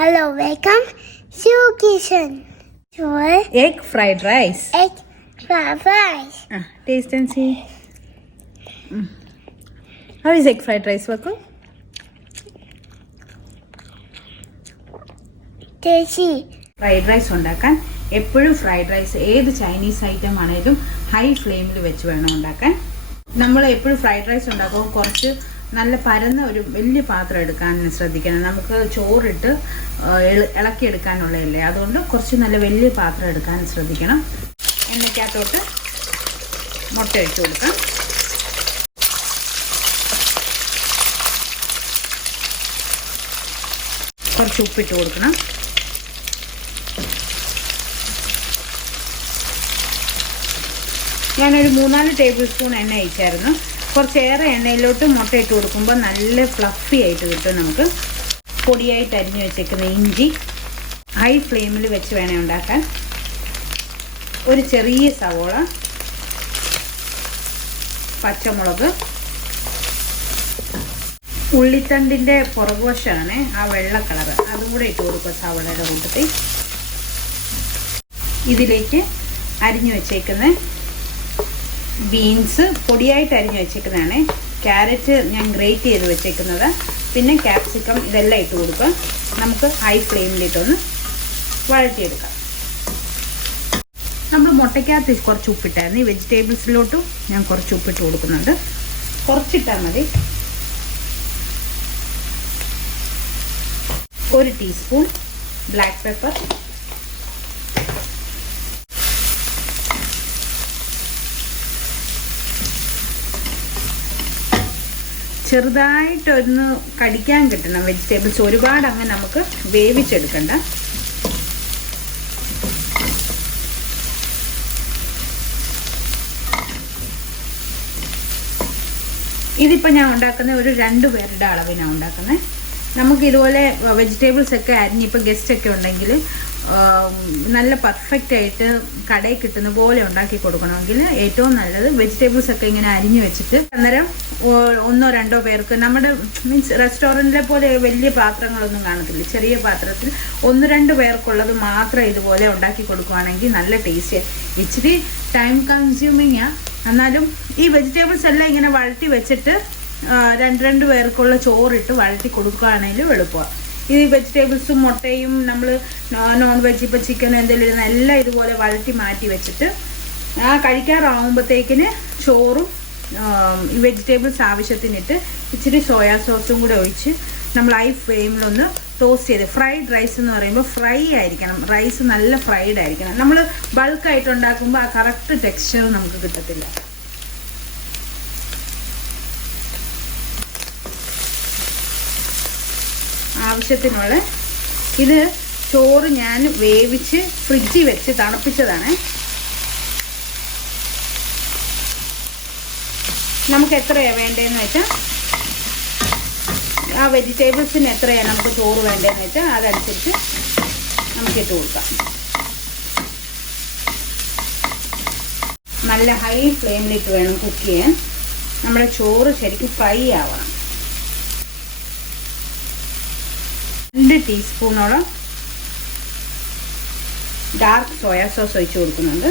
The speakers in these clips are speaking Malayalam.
Hello, welcome to kitchen. Egg fried rice. Egg fried rice. Taste and see. How is egg fried rice, Vaku? Tasty. Fried rice ഉണ്ടാക്കാൻ എപ്പോഴും ഫ്രൈഡ് റൈസ് ഏത് ചൈനീസ് ഐറ്റം ആണെങ്കിലും ഹൈ ഫ്ലെയിമിൽ വെച്ച് വേണം ഉണ്ടാക്കാൻ. നമ്മൾ എപ്പോഴും ഫ്രൈഡ് റൈസ് ഉണ്ടാക്കുമ്പോൾ കുറച്ച് നല്ല പരന്ന ഒരു വലിയ പാത്രം എടുക്കാൻ ശ്രദ്ധിക്കണം. നമുക്ക് ചോറിട്ട് ഇളക്കിയെടുക്കാനുള്ളതല്ലേ, അതുകൊണ്ട് കുറച്ച് നല്ല വലിയ പാത്രം എടുക്കാൻ ശ്രദ്ധിക്കണം. എണ്ണയ്ക്കകത്തോട്ട് മുട്ട ഇട്ട് കൊടുക്കാം. കുറച്ച് ഉപ്പിട്ട് കൊടുക്കണം. ഞാനൊരു 3-4 ടേബിൾ സ്പൂൺ എണ്ണ ഒഴിച്ചായിരുന്നു. കുറച്ചേറെ എണ്ണയിലോട്ട് മുട്ട ഇട്ട് കൊടുക്കുമ്പോൾ നല്ല ഫ്ലഫി ആയിട്ട് കിട്ടും. നമുക്ക് പൊടിയായിട്ട് അരിഞ്ഞ് വെച്ചേക്കുന്ന ഇഞ്ചി ഹൈ ഫ്ലെയിമിൽ വെച്ച് വേണേ ഉണ്ടാക്കാൻ. ഒരു ചെറിയ സവോള, പച്ചമുളക്, ഉള്ളിത്തണ്ടിൻ്റെ പുറകുവശമാണ് ആ വെള്ള കളറ്, അതും കൂടെ ഇട്ട് കൊടുക്കുക സവോളയുടെ കൂട്ടത്തിൽ. ഇതിലേക്ക് അരിഞ്ഞു വെച്ചേക്കുന്ന ബീൻസ് പൊടിയായിട്ട് അരിഞ്ഞ് വെച്ചേക്കുന്നതാണ്. ക്യാരറ്റ് ഞാൻ ഗ്രേറ്റ് ചെയ്ത് വെച്ചേക്കുന്നത്, പിന്നെ ക്യാപ്സിക്കം, ഇതെല്ലാം ഇട്ട് കൊടുക്കുക. നമുക്ക് ഹൈ ഫ്ലെയിമിലിട്ടൊന്ന് വഴറ്റിയെടുക്കാം. നമ്മൾ മുട്ടയ്ക്കകത്ത് കുറച്ച് ഉപ്പിട്ടായിരുന്നു. ഈ വെജിറ്റബിൾസിലോട്ടും ഞാൻ കുറച്ച് ഉപ്പിട്ട് കൊടുക്കുന്നുണ്ട്. കുറച്ചിട്ടാൽ മതി. 1 ടീസ്പൂൺ ബ്ലാക്ക് പെപ്പർ, ചെറുതായിട്ടൊന്ന് കടിക്കാൻ കിട്ടണം വെജിറ്റബിൾസ്. ഒരുപാട് അങ്ങനെ നമുക്ക് വേവിച്ചെടുക്കണ്ട. ഇതിപ്പോൾ ഞാൻ ഉണ്ടാക്കുന്ന ഒരു 2 പേരുടെ അളവിനാണ് ഉണ്ടാക്കുന്നത്. നമുക്ക് ഇതുപോലെ വെജിറ്റബിൾസ് ഒക്കെ അരിഞ്ഞ് ഇപ്പോൾ ഗസ്റ്റ് ഒക്കെ ഉണ്ടെങ്കിൽ നല്ല പെർഫെക്റ്റ് ആയിട്ട് കടയിൽ കിട്ടുന്ന പോലെ ഉണ്ടാക്കി കൊടുക്കണമെങ്കിൽ ഏറ്റവും നല്ലത് വെജിറ്റബിൾസ് ഒക്കെ ഇങ്ങനെ അരിഞ്ഞു വെച്ചിട്ട് അന്നേരം 1-2 പേർക്ക്, നമ്മുടെ മീൻസ് റെസ്റ്റോറൻറ്റിലെ പോലെ വലിയ പാത്രങ്ങളൊന്നും കാണത്തില്ല, ചെറിയ പാത്രത്തിൽ 1-2 പേർക്കുള്ളത് മാത്രം ഇതുപോലെ ഉണ്ടാക്കി കൊടുക്കുകയാണെങ്കിൽ നല്ല ടേസ്റ്റ്. ഇച്ചിരി ടൈം കൺസ്യൂമിങ് ആണ്, എന്നാലും ഈ വെജിറ്റബിൾസ് എല്ലാം ഇങ്ങനെ വഴറ്റി വെച്ചിട്ട് 2 പേർക്കുള്ള ചോറിട്ട് വഴറ്റി കൊടുക്കുകയാണെങ്കിലും എളുപ്പമാണ്. ഈ വെജിറ്റബിൾസും മുട്ടയും നമ്മൾ നോൺ വെജ് ഇപ്പോൾ ചിക്കൻ എന്തെങ്കിലും എല്ലാം ഇതുപോലെ വഴറ്റി മാറ്റി വെച്ചിട്ട് കഴിക്കാറാവുമ്പോഴത്തേക്കിന് ചോറും ഈ വെജിറ്റബിൾസ് ആവശ്യത്തിനിട്ട് ഇച്ചിരി സോയാ സോസും കൂടെ ഒഴിച്ച് നമ്മൾ ഹൈ ഫ്ലെയിമിലൊന്ന് ടോസ്റ്റ് ചെയ്ത്. ഫ്രൈഡ് റൈസ് എന്ന് പറയുമ്പോൾ ഫ്രൈ ആയിരിക്കണം, റൈസ് നല്ല ഫ്രൈഡ് ആയിരിക്കണം. നമ്മൾ ബൾക്കായിട്ട് ഉണ്ടാക്കുമ്പോൾ ആ കറക്റ്റ് ടെക്സ്ചർ നമുക്ക് കിട്ടത്തില്ല. ആവശ്യത്തിനുള്ള ഇത് ചോറ് ഞാൻ വേവിച്ച് ഫ്രിഡ്ജിൽ വെച്ച് തണുപ്പിച്ചതാണ്. നമുക്ക് എത്രയാണ് വേണ്ടതെന്ന് വെച്ചാൽ ആ വെജിറ്റബിൾസിന് എത്രയാണ് നമുക്ക് ചോറ് വേണ്ടതെന്ന് വെച്ചാൽ അതനുസരിച്ച് നമുക്ക് ഇട്ട് കൊടുക്കാം. നല്ല ഹൈ ഫ്ലെയിമിലിട്ട് വേണം കുക്ക് ചെയ്യാൻ. നമ്മുടെ ചോറ് ശരിക്കും ഫ്രൈ ആവണം. 2 ടീസ്പൂണോളം ഡാർക്ക് സോയാ സോസ് ഒഴിച്ച് കൊടുക്കുന്നുണ്ട്.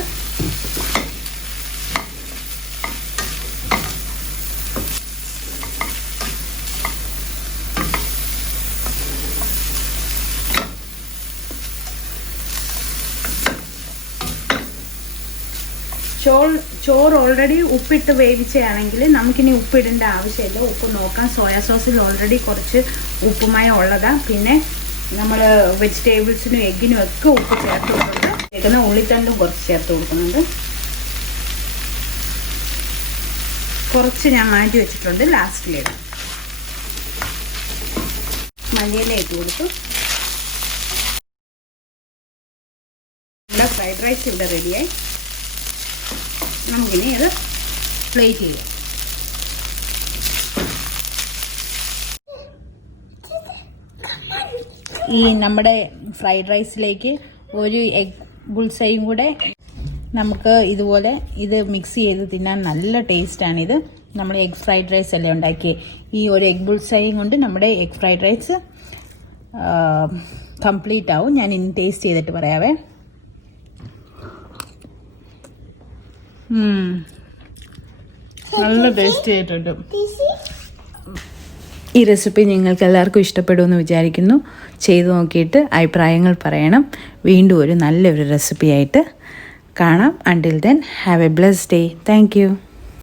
ചോറ് ഓൾറെഡി ഉപ്പിട്ട് വേവിച്ചതാണെങ്കിൽ നമുക്കിനി ഉപ്പിടേണ്ട ആവശ്യമില്ല. ഉപ്പ് നോക്കാം. സോയാ സോസിൽ ഓൾറെഡി കുറച്ച് ഉപ്പുമയം ഉള്ളതാണ്. പിന്നെ നമ്മൾ വെജിറ്റബിൾസിനും എഗ്ഗിനും ഒക്കെ ഉപ്പ് ചേർത്ത് കൊടുക്കുന്നുണ്ട്. ഉള്ളിത്തണ്ടും കുറച്ച് ചേർത്ത് കൊടുക്കുന്നുണ്ട്. കുറച്ച് ഞാൻ മാറ്റി വെച്ചിട്ടുണ്ട്, ലാസ്റ്റിലിടാം. മല്ലിയില ഇട്ട് കൊടുത്തു. നമ്മുടെ ഫ്രൈഡ് റൈസ് ഇവിടെ റെഡിയായി. നമുക്കിനി അത് പ്ലേറ്റ് ചെയ്യാം. ഈ നമ്മുടെ ഫ്രൈഡ് റൈസിലേക്ക് ഒരു എഗ് ബുൾസൈയും കൂടെ നമുക്ക് ഇതുപോലെ ഇത് മിക്സ് ചെയ്ത് തിന്നാൻ നല്ല ടേസ്റ്റാണിത്. നമ്മൾ എഗ് ഫ്രൈഡ് റൈസ് അല്ലേ ഉണ്ടാക്കിയത്. ഈ ഒരു എഗ് ബുൾസൈയും കൊണ്ട് നമ്മുടെ എഗ് ഫ്രൈഡ് റൈസ് കംപ്ലീറ്റ് ആവും. ഞാൻ ഇനി ടേസ്റ്റ് ചെയ്തിട്ട് പറയാവേ. നല്ല ടേസ്റ്റ് ചെയ്തിട്ടുണ്ട്. ഈ റെസിപ്പി നിങ്ങൾക്ക് എല്ലാവർക്കും ഇഷ്ടപ്പെടുമെന്ന് വിചാരിക്കുന്നു. ചെയ്തു നോക്കിയിട്ട് അഭിപ്രായങ്ങൾ പറയണം. വീണ്ടും ഒരു നല്ലൊരു റെസിപ്പിയായിട്ട് കാണാം. Until then have A blessed day. Thank you.